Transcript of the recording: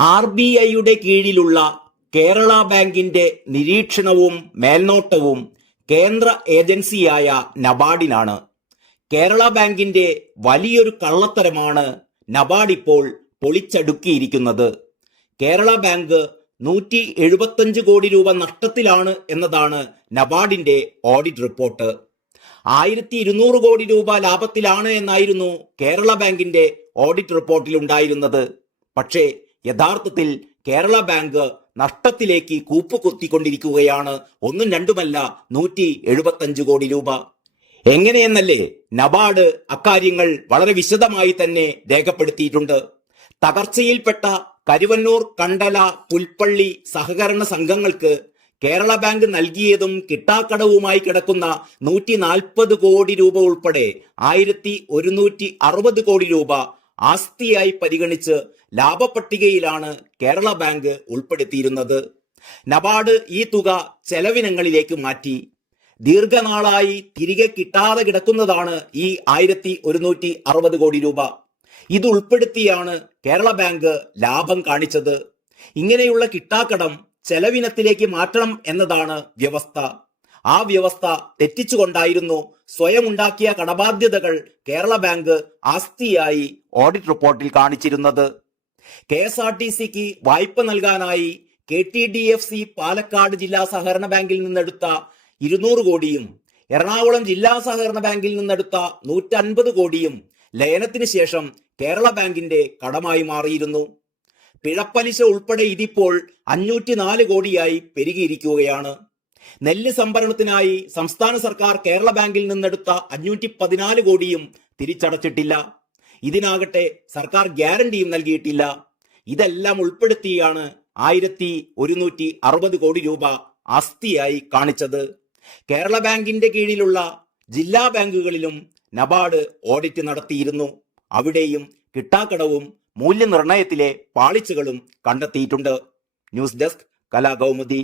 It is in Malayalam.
RBIയുടെ കീഴിലുള്ള കേരള ബാങ്കിന്റെ നിരീക്ഷണവും മേൽനോട്ടവും കേന്ദ്ര ഏജൻസിയായ നബാർഡിനാണ്. കേരള ബാങ്കിന്റെ വലിയൊരു കള്ളത്തരമാണ് നബാർഡ് ഇപ്പോൾ പൊളിച്ചടുക്കിയിരിക്കുന്നത്. കേരള ബാങ്ക് 175 കോടി രൂപ നഷ്ടത്തിലാണ് എന്നതാണ് നബാർഡിന്റെ ഓഡിറ്റ് റിപ്പോർട്ട്. 1200 കോടി രൂപ ലാഭത്തിലാണ് എന്നായിരുന്നു കേരള ബാങ്കിന്റെ ഓഡിറ്റ് റിപ്പോർട്ടിൽ ഉണ്ടായിരുന്നത്. പക്ഷേ യഥാർത്ഥത്തിൽ കേരള ബാങ്ക് നഷ്ടത്തിലേക്ക് കൂപ്പുകുത്തിക്കൊണ്ടിരിക്കുകയാണ്. ഒന്നും രണ്ടുമല്ല, 175 കോടി രൂപ. എങ്ങനെയെന്നല്ലേ നബാർഡ് അക്കാര്യങ്ങൾ വളരെ വിശദമായി തന്നെ രേഖപ്പെടുത്തിയിട്ടുണ്ട്. തകർച്ചയിൽപ്പെട്ട കരുവന്നൂർ, കണ്ടല, പുൽപ്പള്ളി സഹകരണ സംഘങ്ങൾക്ക് കേരള ബാങ്ക് നൽകിയതും കിട്ടാക്കടവുമായി കിടക്കുന്ന 140 കോടി രൂപ ഉൾപ്പെടെ 1160 കോടി രൂപ ആസ്തിയായി പരിഗണിച്ച് ലാഭപട്ടികയിലാണ് കേരള ബാങ്ക് ഉൾപ്പെടുത്തിയിരുന്നത്. നബാർഡ് ഈ തുക ചെലവിനങ്ങളിലേക്ക് മാറ്റി. ദീർഘനാളായി തിരികെ കിട്ടാതെ കിടക്കുന്നതാണ് ഈ 1160 കോടി രൂപ. ഇത് ഉൾപ്പെടുത്തിയാണ് കേരള ബാങ്ക് ലാഭം കാണിച്ചത്. ഇങ്ങനെയുള്ള കിട്ടാക്കടം ചെലവിനത്തിലേക്ക് മാറ്റണം എന്നതാണ് വ്യവസ്ഥ. ആ വ്യവസ്ഥ തെറ്റിച്ചുകൊണ്ടായിരുന്നു സ്വയം ഉണ്ടാക്കിയ കടബാധ്യതകൾ കേരള ബാങ്ക് ആസ്തിയായി ഓഡിറ്റ് റിപ്പോർട്ടിൽ കാണിച്ചിരുന്നത്. KSRTCക്ക് വായ്പ നൽകാനായി KTDFC പാലക്കാട് ജില്ലാ സഹകരണ ബാങ്കിൽ നിന്നെടുത്ത 200 കോടിയും എറണാകുളം ജില്ലാ സഹകരണ ബാങ്കിൽ നിന്നെടുത്ത 150 കോടിയും ലയനത്തിന് ശേഷം കേരള ബാങ്കിന്റെ കടമായി മാറിയിരുന്നു. പിഴപ്പലിശ ഉൾപ്പെടെ ഇതിപ്പോൾ 504 കോടിയായി പെരുകിയിരിക്കുകയാണ്. നെല്ല് സംഭരണത്തിനായി സംസ്ഥാന സർക്കാർ കേരള ബാങ്കിൽ നിന്നെടുത്ത 514 കോടിയും തിരിച്ചടച്ചിട്ടില്ല. ഇതിനാകട്ടെ സർക്കാർ ഗ്യാരണ്ടിയും നൽകിയിട്ടില്ല. ഇതെല്ലാം ഉൾപ്പെടുത്തിയാണ് 1160 കോടി രൂപ ആസ്തിയായി കാണിച്ചത്. കേരള ബാങ്കിന്റെ കീഴിലുള്ള ജില്ലാ ബാങ്കുകളിലും നബാർഡ് ഓഡിറ്റ് നടത്തിയിരുന്നു. അവിടെയും കിട്ടാക്കടവും മൂല്യനിർണയത്തിലെ പാളിച്ചകളും കണ്ടെത്തിയിട്ടുണ്ട്. News desk Kalakaumudi.